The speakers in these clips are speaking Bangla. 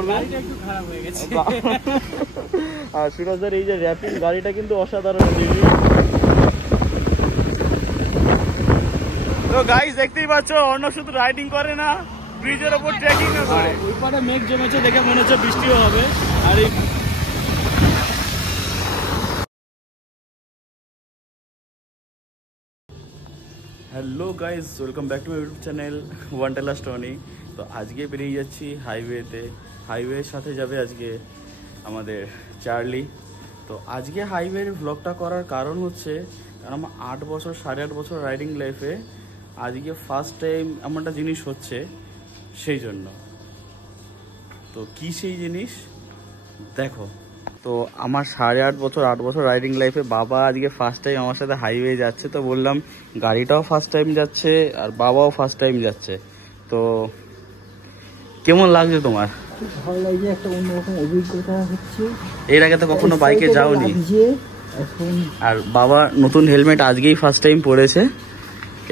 করবে। আর সুরাজদার এই যে র্যাপিং গাড়িটা কিন্তু অসাধারণ। তো গাইস দেখতেই পাচ্ছ, অর্ণব শুধু রাইডিং করে না, ব্রিজের ওপর ট্রেকিংও করে। ওই পারে মেঘ জমেছে দেখে মনে হচ্ছে বৃষ্টিও হবে। আর hello guys, welcome back to YouTube channel Wanderlust Tony. তো আজকে বেরিয়ে যাচ্ছি হাইওয়েতে। হাইওয়ের সাথে যাবে আজকে আমাদের চার্লি। তো আজকে হাইওয়ের ব্লগটা করার কারণ হচ্ছে, কারণ আমার 8 বছর 8.5 বছর রাইডিং লাইফে আজকে ফার্স্ট টাইম এমন একটা জিনিস হচ্ছে, সেই জন্য। তো কি সেই জিনিস দেখো। তো আমার 8.5 বছর 8 বছর রাইডিং লাইফে বাবা আজকে ফার্স্ট টাইম আমার সাথে হাইওয়ে যাচ্ছে। তো বললাম গাড়িটাও ফার্স্ট টাইম যাচ্ছে আর বাবাও ফার্স্ট টাইম যাচ্ছে। তো কেমন লাগছে তোমার? ভালো লাগছে, একটা অন্যরকম অভিজ্ঞতা হচ্ছে। এর আগে তো কখনো বাইকে যাওনি। আর বাবা নতুন হেলমেট আজকেই ফার্স্ট টাইম পরেছে,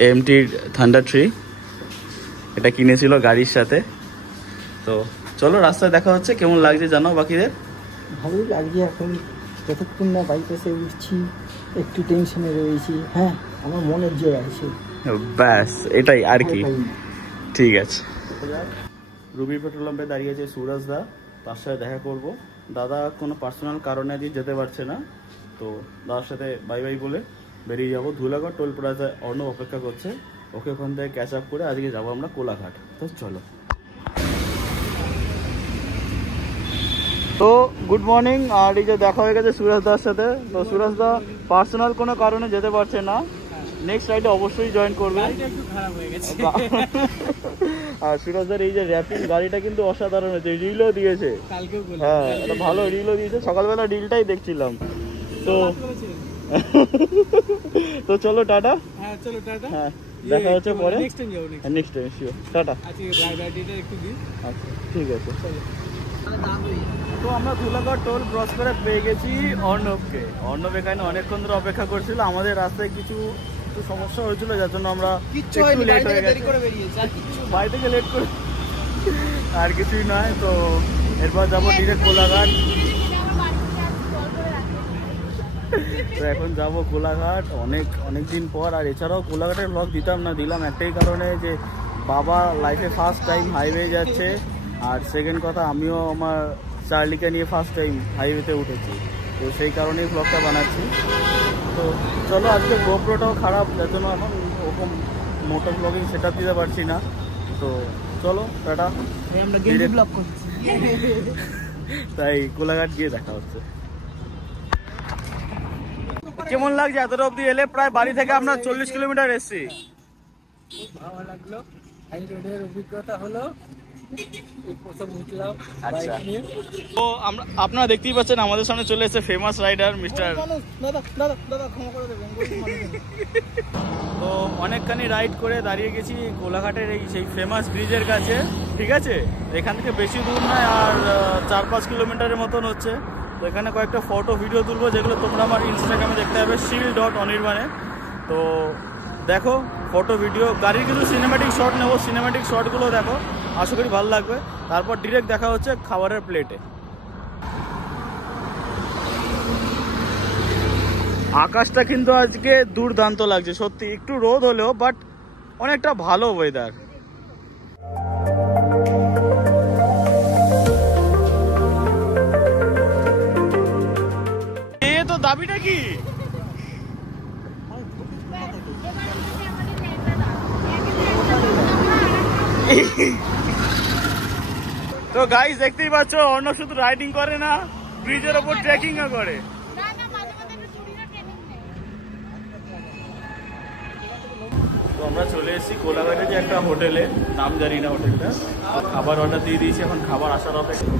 এমটির থান্ডার 3। এটা কিনেছিল গাড়ির সাথে। তো চলো রাস্তায় দেখা হচ্ছে। কেমন লাগছে জানাও বাকিদের। ভালোই লাগছে। এখন যতক্ষণ না বাইকে এসে উঠছি একটু টেনশনে রয়েছি। হ্যাঁ, আমার মনের জয় আছে, ব্যাস এটাই আর কি। ঠিক আছে, রুবি পেট্রোল পাম্পে দাঁড়িয়ে আছে সুরাজ দা, তার সাথে দেখা করব। দাদা কোনো পার্সোনাল কারণে আজকে যেতে পারছে না, তো দাদার সাথে বাই বাই বলে বেরিয়ে যাবো। ধুলাগড় টোল প্লাজায় অর্ণব অপেক্ষা করছে, ওকে ওখান থেকে ক্যাচ আপ করে আজকে যাবো আমরা কোলাঘাট। তো চলো। তো গুড মর্নিং। আর এই যে দেখা হয়ে গেছে সুরাজ দার সাথে। তো সুরাজ দা পার্সোনাল কোনো কারণে যেতে পারছে না, নেক্সট রাইডে অবশ্যই জয়েন করবে। আর সুরাজদার এই যে র্যাপিং গাড়িটা কিন্তু অসাধারণ হয়েছে, রিলও দিয়েছে। হ্যাঁ, এটা ভালো রিলও দিয়েছে, সকালবেলা রিলটাই দেখছিলাম। তো তো চলো টাটা। হ্যাঁ চলো টাটা। হ্যাঁ দেখা হচ্ছে পরে, নেক্সট টাইম শিওর। টাটা। আচ্ছা ঠিক আছে চলো। তো আমরা ধুলাগড় টোল ক্রস করে পেয়ে গেছি অর্ণবকে। অর্ণব এখানে অনেকক্ষণ ধরে অপেক্ষা করছিল। আমাদের রাস্তায় কিছু সমস্যা হয়েছিল, যার জন্য আমরা একটু লেট হয়ে গেছি। বাড়ি থেকে লেট করে আর কিছুই নয়। তো এরপর যাবো ডিরেক্ট কোলাঘাট। তো এখন যাবো কোলাঘাট অনেক দিন পর। আর এছাড়াও কোলাঘাটের ব্লগ দিলাম একটাই কারণে, যে বাবা লাইফে ফার্স্ট টাইম হাইওয়ে যাচ্ছে। আর সেকেন্ড কথা, আমিও আমার চার্লিকে নিয়ে ফার্স্ট টাইম হাইওয়েতে উঠেছি, তো সেই কারণেই ব্লগটা বানাচ্ছি। তো চলো, আজকে গোপ্রোটাও খারাপ, যার জন্য এখন ওরকম মোটর ব্লগিং সেটআপ দিতে পারছি না। তো চলো টাটা, তাই কোলাঘাট গিয়ে দেখা হচ্ছে। কেমন লাগছে এতটা অব্দি এলে? প্রায় বাড়ি থেকে আমরা 40 কিলোমিটার এসছি। ভালো লাগলো, হাই রোডের অভিজ্ঞতা হলো। তো আপনারা দেখতেই পাচ্ছেন আমাদের সামনে চলে এসেছে ফেমাস রাইডার মিস্টার। তো অনেকখানি রাইড করে দাঁড়িয়ে গেছি কোলাঘাটের এই সেই ফেমাস ব্রিজের কাছে। ঠিক আছে, এখান থেকে বেশি দূর নয়, আর 4-5 কিলোমিটারের মতন হচ্ছে। তো এখানে কয়েকটা ফটো ভিডিও তুলবো, যেগুলো তোমরা আমার ইনস্টাগ্রামে দেখতে পাবে shield.anirbane। তো দেখো ফটো ভিডিও, গাড়ির কিছু সিনেম্যাটিক শট নেবো, সিনেম্যাটিক শটগুলো দেখো, আশা করি ভালো লাগবে। তারপর ডিরেক্ট দেখা হচ্ছে খাবারের প্লেটে। আকাশটা কিন্তু আজকে দুর্দান্ত লাগছে সত্যি, একটু রোদ হলেও বাট অনেকটা ভালো ওয়েদার। তো দাবিটা কি? তো গাইস দেখতেই পাচ্ছ, অর্ণব শুধু রাইডিং করে না, ব্রিজের ওপর ট্রেকিংও করে। তো আমরা চলে এসেছি কোলাঘাটে যে একটা হোটেলে, নাম জানি না হোটেলটা। খাবার অর্ডার দিয়ে দিয়েছি, এখন খাবার আসার অপেক্ষা।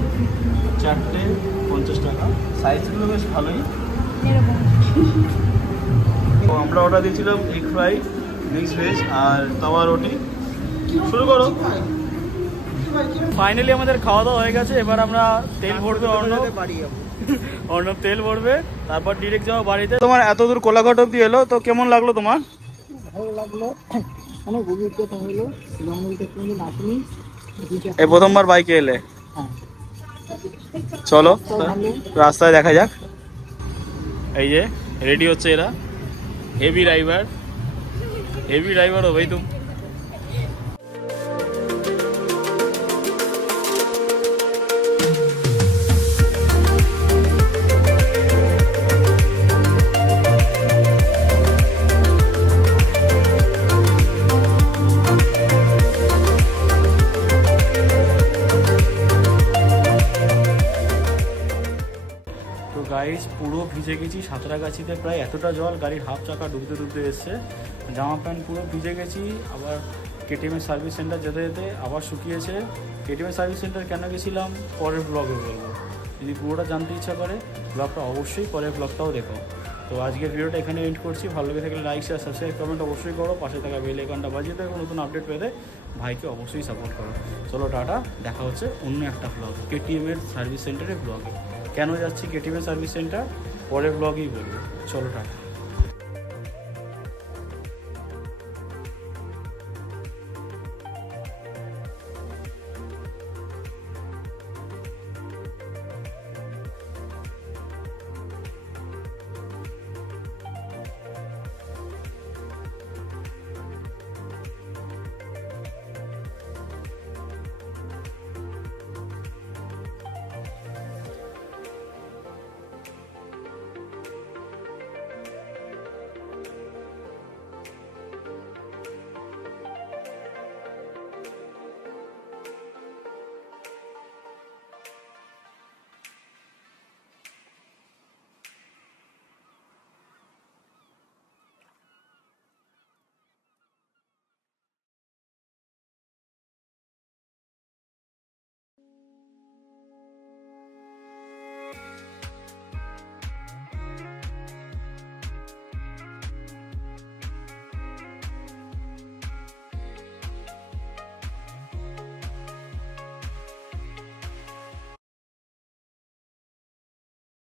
4টে 50 টাকা, সাইজগুলো বেশ ভালোই। তো আমরা অর্ডার দিয়েছিলাম এগ ফ্রাই, মিক্স ভেজ আর তাওয়া রুটি। শুরু করো। ফাইনালি আমাদের খাওয়া দাওয়া হয়ে গেছে। এবার আমরা তেল ভরবে, অর্ণব তেল ভরবে, তারপর ডিরেক্ট যাবো বাড়িতে। তোমার এত দূর কোলাঘাট অব্দি এলো, তো কেমন লাগলো তোমার? ভালো লাগলো, অনেক অভিজ্ঞতা হলো। এই প্রথমবার বাইকে এলে? চলো ভালো। রাস্তায় দেখা যাক। এই যে রেডি হচ্ছে এরা, হেভি ড্রাইভার हो भाई तुम। তো গাইস পুরো ভিজে গেছি সাঁতরাগাছিতে, প্রায় এতটা জল গাড়ির হাফ চাকা ডুবতে ডুবতে এসছে, জামা প্যান্ট পুরো ভিজে গেছি। আবার কেটিএমের সার্ভিস সেন্টার যেতে যেতে আবার শুকিয়েছে। কেটিএমের সার্ভিস সেন্টার কেন গেছিলাম পরের ব্লগে বলবো, যদি পুরোটা জানতে ইচ্ছা করে ব্লগটা অবশ্যই পরের ব্লগটাও দেখো। তো আজকের ভিডিওটা এখানে এন্ড করছি, ভালো লেগে থাকলে লাইক শেয়ার সাবস্ক্রাইব কমেন্ট অবশ্যই করো, পাশে থাকা বেল আইকনটা বাজিয়ে থাকো, নতুন আপডেট পেতে ভাইকে অবশ্যই সাপোর্ট করো। চলো টাটা, দেখা হচ্ছে অন্য একটা ব্লগ কেটিএমের সার্ভিস সেন্টারের ব্লগে। কেন যাচ্ছি কেটিএমের সার্ভিস সেন্টার পরের ব্লগেই বলবো। চলো টাটা।